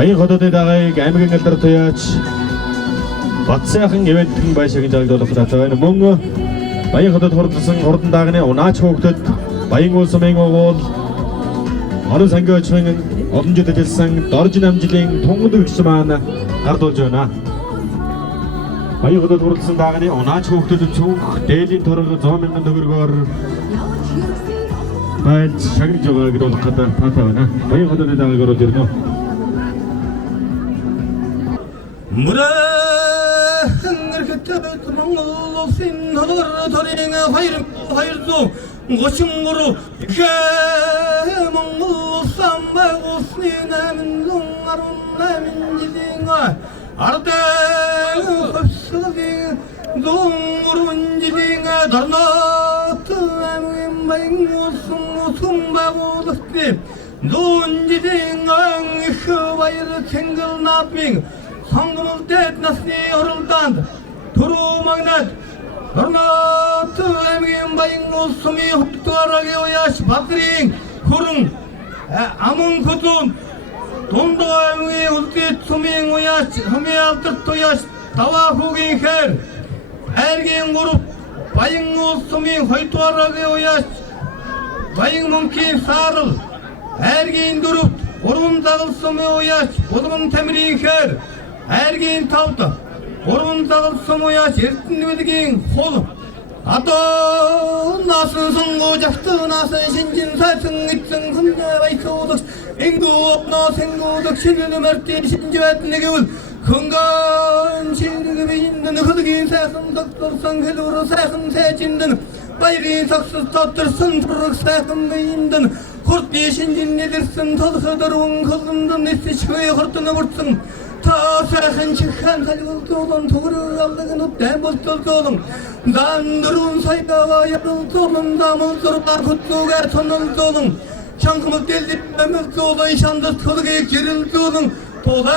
Баян хотуудын дагаыг аймгийн алдар туяач бат сайхан ивэнтэн баяшагийн жагдуулах татвар мөн баян хотод хурдсан хурдан дагны унаач хөөгдөд баян улс мэн огоол орон сангийн очмын олон жил ажилласан дорж намжилын тунгад өгч маань гардуулж байна. Баян хотод хурдсан дагны унаач хөөгдөд цүнх дээлийн торго 100 мянган төгрөгөөр байж шагнаж байгааг дуулах гэдэг таатай байна. Баян хотод дагааг оруулж ирнэ. Murahın kıtabet mongol sin halar tarine hayırdu Koçun guru ke mongol samba usnin amin zongarun amin jidinga Arda hıfsıgı zongurun jidinga Darnatı amin bayın usun usumba ulıkti Zon jidinga ışı bayır tengil naping Sangımız det nasni yoruldan Turu magnat Dornatı emgin bayın usumi Huktuaragi oyaş Bakrin kurun Amın kutun Dondu emgi ultit sumin oyaş Hami altırt oyaş Tava hugin her Ergin grup Bayın usumi Huktuaragi oyaş Bayın mümkün sarıl Ergin durup Orun dağılsumi oyaş Odumun temirin her Ergin tavdı, orun dağılsın oyaş, ertin ödegin kolu. Adı nasıl sungucaktı, nasıl şincin saysın, gitsin kındı baysı olduk. Engi opna sengi olduk, şinini mertti, şinci etini gül. Kıngan şirini beyindin, kıdıgin saysın, taktırsan, heluru saysın, seçindin. Bayrin saksız tattırsın, tırrık saysın beyindin. Kurt yeşincin nedirsin, tadıkıdırın kıldındın, nesi çıkıyor kurtunu vurtsun. Ta sakın çıkan kalbul dolun tuğru aldığın upten bostul dolun Dandırun saydava yarıl dolun damıl zorba kutluğa tonul dolun Şankımız deldik memil dolun şandık kılıgı giril dolun Toda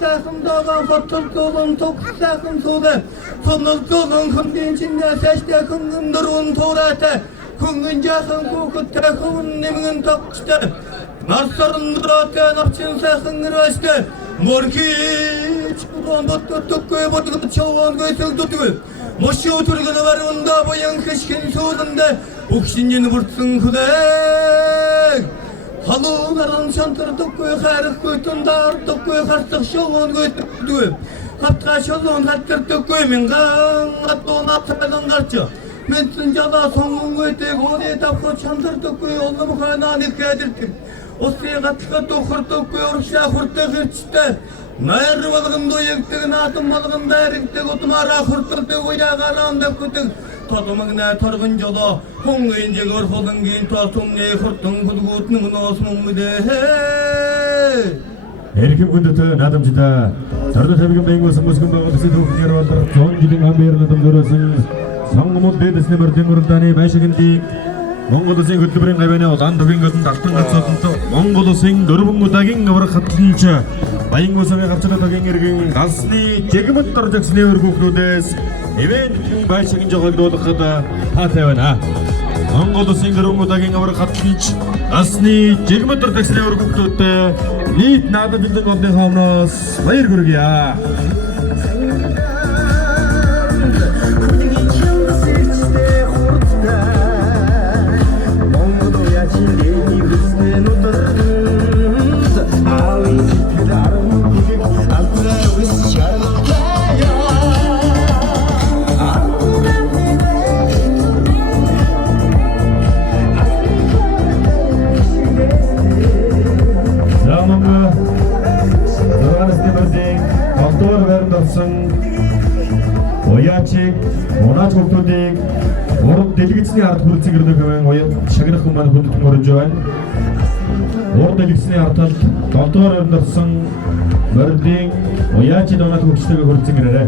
sakın dağdan fortul dolun tok sakın soda Tonul dolun kundin içinde seçte kungın durun tuğrate Kungın jakın kukutta kuvun nemgin tokuşta Narsarın durate napçın sakın gırvaşta Morki çıkılan batır tukkuya batır çalan göğsük tutuyor Moşu oturgunu var onda bayan kışkın soğudunda Okşincini vurtsun kudak Halunların şantır tukkuya khayrık kuytun dar tukkuya karsık şoğun göğsük tutuyor Kapta şoğun kattır tukkuya mingan atluğun aptadan karşı Men sınjala songun göğsük oğlu tapkı şantır tukkuya oğlumu kaynağını kaydirttim O siyagatlığa tokur tukkuya orşa kurtta kırçısta Mer balgında yektegin atım balgında eriktek otumara hırtırtek oyağaran dep kütük. Totumuk ne targın joda, hongayınca görhodun giyin totum ne hırtın kudugutnun osmun müde. Erkim gündütü nadımcıda Sarda tabikin bayıngosun muskun bağıdısı doğum yer oldur Son gidin amberin adım durasın Sangumut dedisine bir dengurultani bayşıgındik Mongodosin güttübірін қайбайна одан түген көтін тақтың қатсатынты Mongodosin дөрбүнгү тагин гавар қатылынча Байынгосаме қарчыда тагин ерген ғасыны жегіміт тұржақсыне өргөкнудес Эвен байшыгын жоғалды одықыда татайвана Mongodosin дөрбүнгү тагин гавар қатылынча ғасыны жегіміт тұржақсыне өргөкнудесте Нит нады білдің одын қамнас байыр көргея Оячик, онаач хөлтүүдийг урд дэлгэцний ард хүрцэн гэрдэг хэмээн оян шагнах хүмүүс хүндэт мөрөж байна. Урд дэлгэцний ардад 7-р өрнөрсөн мордын оячид онаач хөлтөөг хүрцэн гэрээрээ.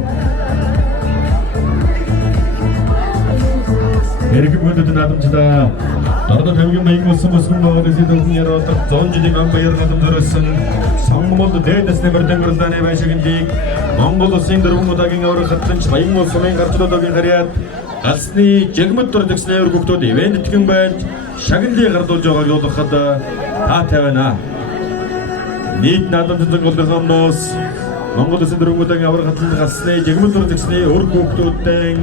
Эргэг мөндөд надамжда Дордо тавгийн баян болсон бүсгэн байгаа дэсээ дөрвөн яраадаг 100 жилийн ам баяр надам зориулсан Сонгомод дээдэсний мөрдөн гэрэлдааны байшигндийг Монгол улсын дөрвөн удаагийн аврах хатламж баян улсын гарцуудын харьяад галсны жигмэд дурдагсны өргөктүүд ивент итгэн байж шагналыг гардуулж байгааг ойлгоход таатай байна. Нийт надамждаг болгоомноос Монгол улсын дөрвөн удаагийн аврах хатламж галсны жигмэд дурдагсны өргөктүүдийн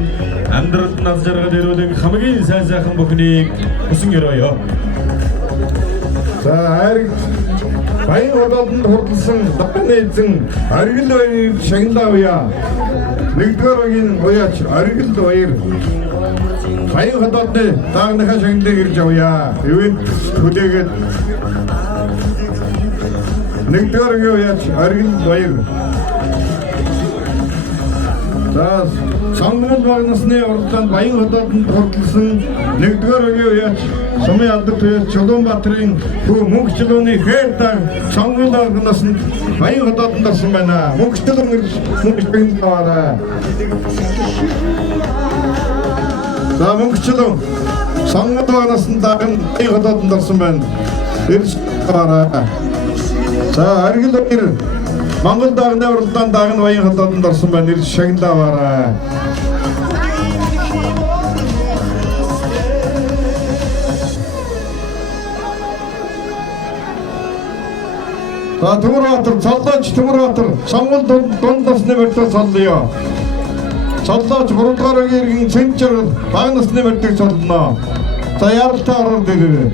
амьдралд нас жаргал ирүүлэн хамгийн сайн сайхан бүхнийг хүсэн өрөөё. За хайр баян хотоодонд хурдсан давхны эзэн Оргил баярыг шагналаа уяа. Нэгдүгээр багийн уяач Оргил баяр баян хотоодны даагныхаа шагналыг ирж авъя. Ивент хүлээгээд нэгдүгээр багийн уяач Оргил баяр. За Сонгомод багнасны уралдаанд баян хотоодонд хурдсан нэгдүгээр багийн уяач Сумын алдар туяач Чулуунбаатарын хүү мөнх чулууны хээртан Сонгомод багнасанд баян хотоодонд орсон байна. Мөнх чулуун ирж мөнх таваарай. За мөнх чулуун Сонгомод багнасанд баян хотоодонд орсон байна. Ирж таваарай. За Оргил баяр Монгол дагны уралдаанд дагны баян хотоодонд орсон байна. Ирж шагналаа. За Төмөрбаатар цоллооч Төмөрбаатар Сонгол дунд насны мөрдөө цоллоё. Цоллооч 3-р иргэн Цэнчэр бага насны мөрдөг цоллоно. За яралтай ороод ирээ.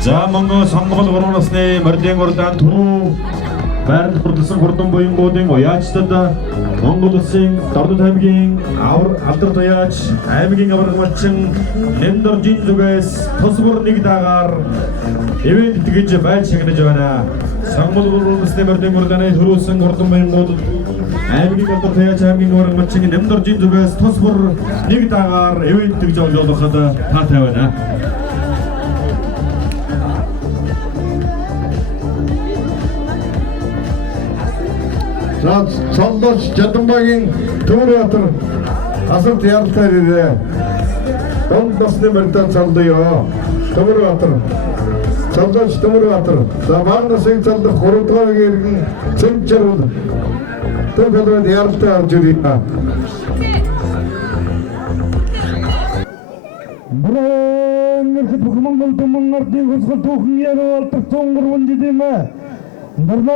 За Монгол Сонгол 3 насны мордын уралдаанд түрүү байранд хурдсан хурдан буянгуудын уяачдад Монгол улсын Дордо аймгийн алдар туяач аймгийн аврах малчин Нэмдор жин зүгээс тус бүр нэг дагаар ивент итгэж байр шагнаж байна. Сонгол 3 насны мордын уралдааны төрүүлсэн хурдан буянгууд аймгийн алдар туяач аймгийн аврах малчин Нэмдор жин зүгээс тус бүр нэг дагаар ивент итгэж олоход таатай байна. За цоллооч Жадамбагийн Төмөрбаатар асар яралтай ирээ. Дунд насны мөрдөө цоллоё. Төмөрбаатар цоллооч Төмөрбаатар. За бага насыг цоллох 3-р иргэн Цэнчэр Төмөрбаатар яралтай орж ирээ. Бүрэн бүх Монгол томонгордын хөсгөл түүхэн яруу алдар цонгорвон жидэмэ. Дордо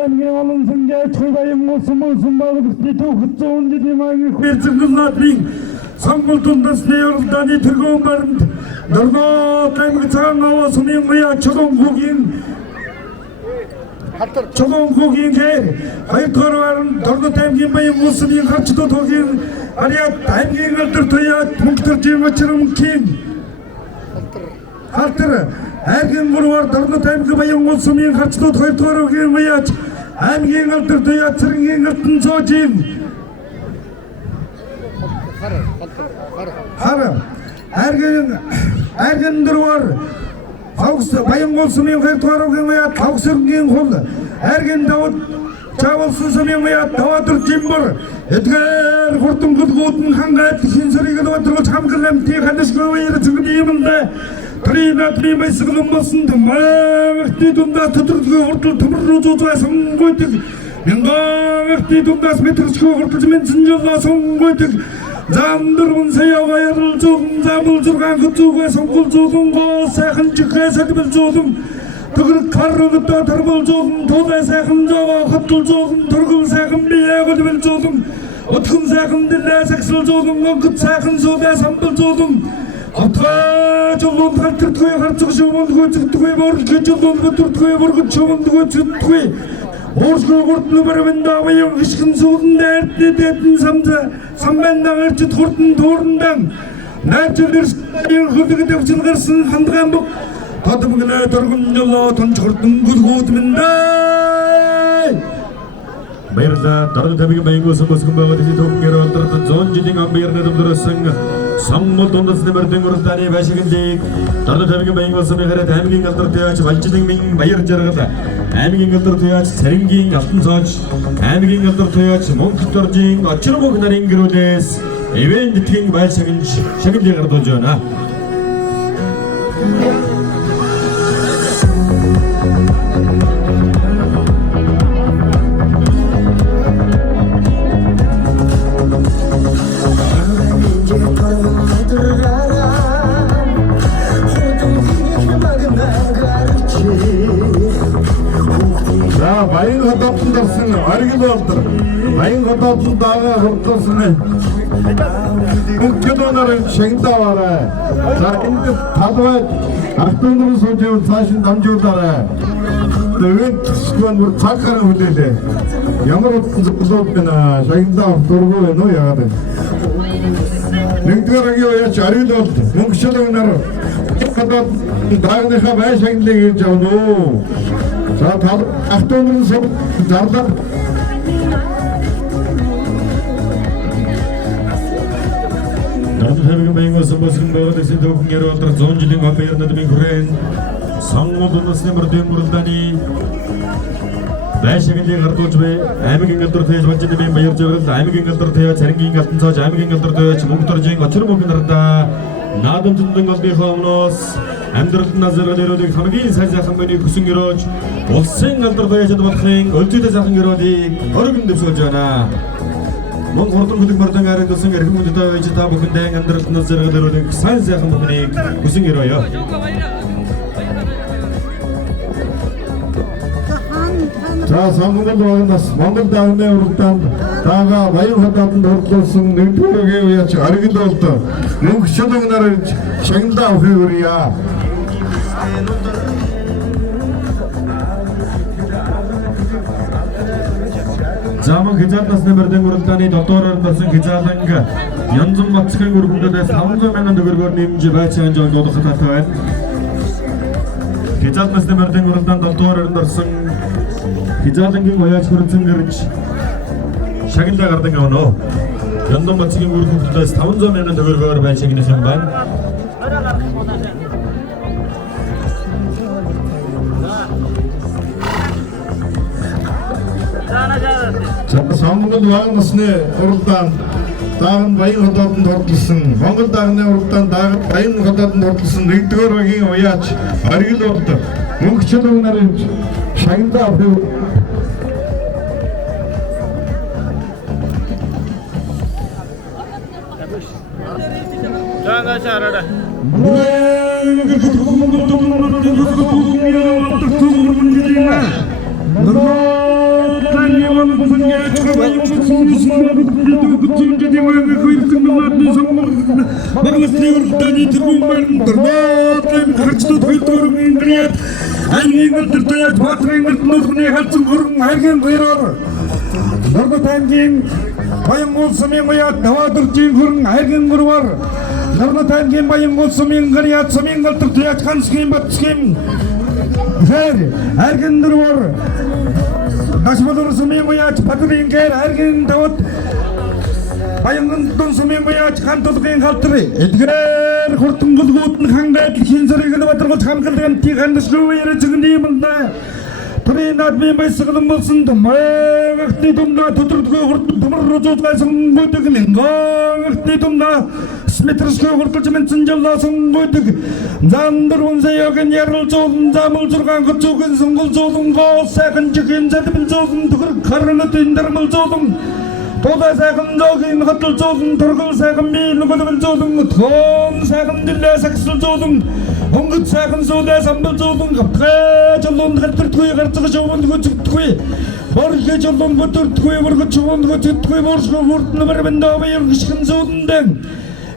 аймгийн олон сүнжээч баян улсын багцны төвхцөн жидэмагийн хурцгылнаатын Сонгол дундасны уралдааны тэргүүн баримт Дордо аймгийн цагаан аваа сумын уяа Чулуунхүүгийн хээр 2-р баримт Дордо аймгийн баян улсын харцдууд хогийн Ариат аймгийн алдар туяат мөнгөтөржийн мачрамкийн Халтар Айргийн 3-р Дордо аймгийн баян улсын харцдууд 2-р уяач аймгийн алдар туяа цэргийн алтан цоожийн хар аргэн дөрвөр Хавс баян улсын хоёрдугаар уяад хавсрын хул аргэн давд чавалсан сумын уяад даваатар жимбэр эдгээр хурдан гулгууд хангаад шинсэрийг даваатарч хамгаламтыг ханасгүй ярьцгүй юм дэ Тринатри мэсгэлэн болсон маагти дундаа төдрөлгүй хурдл төмөр рүү сонгойдаг мянгаарти дундаас мэтрчгүй хурдл мэдсэн жолоо сонгойдаг замдэрэн саяга ярилцсан замул зургаан хөцөөгөө сонгол гоо сайхан чихээ сэтбэлзүүлэн төгрөг карруудаа тарбалзуулан тулаа сайхан жоо хөтлзүүлэн төргөн сайхан биеэг үлбэлзүүлэн утхан сайхан дэлээ сагсалзуулан онгод сайхан суудаа самбалзуулан Отгаа жолон халтдгүй харцаг шумондгүй зүтгүй боргож жолон хөтөрдгүй боргож шумондгүй зүтгүй Орсгүй хурдан мөрөмөндөө юм хишгэн суулан дээрдэн самбандагарч хурдан туурндан найчдэрс хөлөг дэвчил гарсан хандгаан бок татмглээ дөргөн жолоо тонч хурдан гүлгүүд мэндэ Баярлалаа. Дарга тавигийн баянгуй сумбасгын байгаад isi төгнөр олдорд зон жилийн амбиарны дөмдөрсөн саммал дундас нэмэрдэн уралдааны байшиглыг дарга тавигийн баянгуй сумын хараад аймгийн алдар туяач Балжидын минь баяр жаргал аймгийн алдар туяач Царингийн алтан цоож аймгийн алдар туяач Монгол доржийн очирмог нарын гэрүүлээс ивент тэтгэн байшиглж шагналыг гардуулж байна. Баян хотоодон дорсон оргил болдор. Баян хотоодон дагаа хурдсан. Бүгд нарын шагналаарай. За энд талбай автономын сүлжээ цаашин дамжуулаарай. Тэгээд скван бүр цаг харан хүлээлээ. Ямар утсан зөвлөд байна. Шагналаа дургуу байна уу яагаад вэ? Нэгдүгээр агийн уяач оргил болд. Мөнгөчлөг нар хотоод даагныхаа бай шагналыг ирж авна уу? За тал автономын зарлаа Дарга баянгуй сумбасгын байгаад isi төгнөр олдорд 100 жилийн амбиарны дэми хүрэн саммал дундас нэмэрдэн уралдааны байшиглыг гардуулж бай аймгийн алдар туяач Балжидын минь баяр жаргал аймгийн алдар туяач Царингийн алтан цоож аймгийн алдар туяач Монгол доржийн очирмог нарандаа наадамтны голдынхаа өмнөөс амьдралд назаргал өрөөлийг хамгийн сайн сайхан мөнийг хүсэн өрөөж улсын алдар туяачд болохын өлзөөтэй сайхан өрөөлийг оргин дэвсгэж байна. Монгол хурдан хөлөг мөрдөн арай дулсан эрхэм хүндэтэй байж та бүхэндээ амьдралд назаргал өрөөлийг сайн сайхан мөнийг хүсэн өрөөё. За сонгол байгнаас Монгол дааны уралдаанд даага баян хотоодонд хурдлуулсан нэгдүгээр агийн уяач оргил болд. Мөнгөчлөг нар шагналаа авахыг хүрье. Заман хязаалнаас нэмэрдэн уралдааны дотоороор дасан хязааланг янзан бацхан өргөмдөдөөс 500,000 төгрөгөөр нэмж байцаан жолдох талтай байна. Хязаалнаас нэмэрдэн уралдаанд дотоороор дасан хязаалангийн уяач хөрөнгөн гэрж шагналаа гардан авно. Янзан бацхан өргөмдөдөөс 500,000 төгрөгөөр байцаагнах юм байна. Сонгол байгнасны уралдаанд даан баян хотоодонд хурдлсан Монгол дааны уралдаанд даан баян хотоодонд хурдлсан нэгдүгээр агийн уяач оргил болд. Мөнгөчлөг нарын шагналаа авах 장가샤라라 Баян улсымын уяад даваадырчийн хүрэн хайргийн гурвар Нарна таймгийн баян улсымын гариад сумын галдыр туяач хансхийн батсхийн хайргийн гурвар Нашмалар сумын буяач Бадрингээр харгин давд Баянган сумын буяач хантулгын халтры эдгээр хурдан гулгууд нь хангайд хин зэрэг нь бадрагч хамгаалгын тий хандшлуу ярицгний мандаа Тринад би мэсгэлэн болсон томагтны томна төдрөдгөө хурдан төмөр рүүжүүлсэн бүдэг нэнгэгтний томна сметрсгөө хурдалж мэдсэн жолоосон бүдэг замдар унсаягийн ярилцуулан замул зургаан гүцүүхэн сонгол гоо сайхан чихэн задбын зүүн төхөр харнат эндэрмэл зүүн Тода сайхан зоогийн хатал зүүн торгол сайхан бийл голгол зүүн том сайхан дилээ саксл зүүн Онгод сайхан суудаа самбал зүүн гапхэ жолон хатэртгүй гарцгаж өвөнд гүцэгдгүй Борхэж жолон бүтэртгүй боргож өвөнд гүцэгдгүй боршго хурдны барбандаа баяр гიშгэн зүүндэн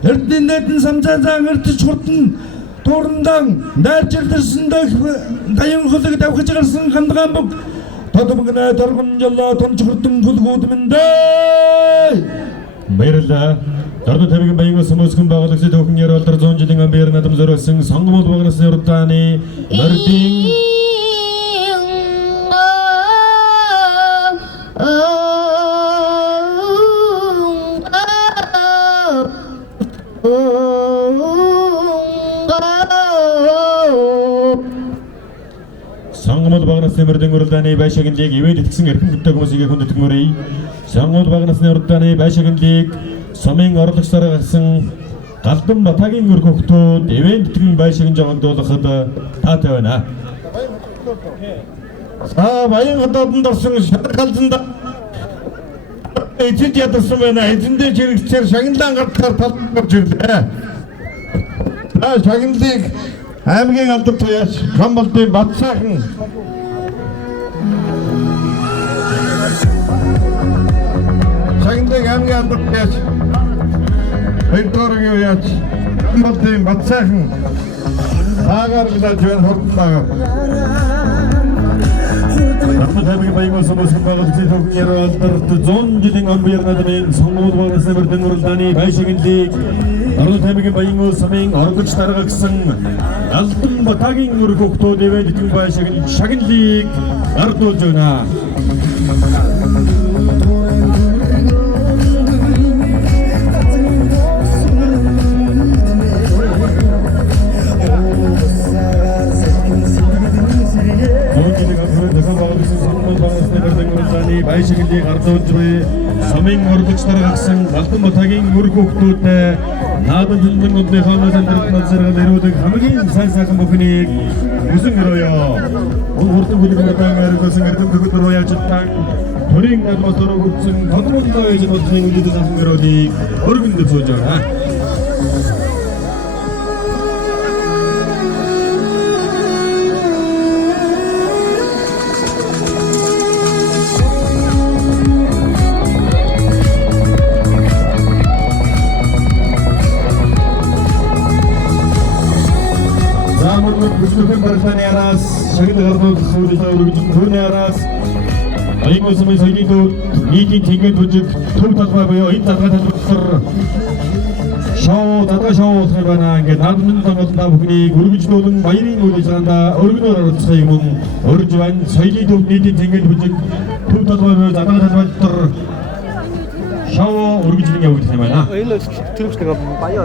Эрдэнэ нэтэн самцаан эртэж хурдан туурндан найрчилдэрсэн даян хөлөг давхаж гарсан хандгаан бүг Тодомгнэ торгон жолоо тонч хурдан гулгууд мэндэ баярлалаа. Дордо тавигийн баянган сүмөсгөн байгуулагчид төхөн яралдар 100 жилийн амбаар надам зориулсан сонгомод багнасны урдааны мордын сонгомод багнасны мордын урдааны байшагийн лиг ивэд итгэсэн эрхэм хөттэй хүмүүсийг хүндэтгэмөрэй. Сонгомод багнасны урдааны байшагийн лиг Сумын орлогчдоор гарсан Галдан Батагийн өр хөгтүүд ивент итгэн байшагийн жогоодуулахад таатай байна. Баян хотод орсон шаргалзанда эцэд ядарсан байна. Эзэндээ жирэгчээр шагналан гартаар талбарж ирлээ. Шагналыг аймгийн алдар туяач Камбалдын Батсаахан шагналыг аймгийн алдар туяач Викторийн уяач Камбалдын Батсаахан аагаар билаж байна хурдтайгаар Намайг баянган сүмөсгөн байгуулагчид төхөн яралдар 100 жилийн амбаар надмын сонгомод багнасны мордын уралдааны байшагийн лиг Дордо тавигийн баянган сумын орлогч дараагсан Галдан Батагийн өр хөгтүүд ивэд итгэн байшагийн лиг ардуулж байна. Байшагийн лиг ардуулж буй сумын орлогчдоор гарсан Галдан Батагийн өр хөгтүүдтэй наадам жилийн өднийхөө мэдээлэлд назараар нэрүүлэх хамгийн сайхан бүхнийг үсэн өрөөё. Хурдан бүлэгнээ мэрэгсэн эрдэм төгөлдөр уяачлаа. Төрийн албасаар хүрсэн тодмолтой ээж бодлын үлдэж авсан өрөөнийг өргөнд зөөж байна. Бүсгүйн барилдааны араас шагнал гаргуулах зүйлээ өргөж түүний араас баянган сумын соёлын төв нийтийн тэнгэр төжиг төв талбай буюу энэ талбай талбар шоу болох байна. Ингээд наадмын томолтой бүхнийг өргөжлүүлэн баярын үйл ажиллагаанд өргөнөөр оролцохыг мөн урьж байна. Соёлын төв нийтийн тэнгэр төжиг төв талбай буюу задаа талбай дотор шоу өргөжлөн явагдах юм байна. Энэ төрөвчлөг баяа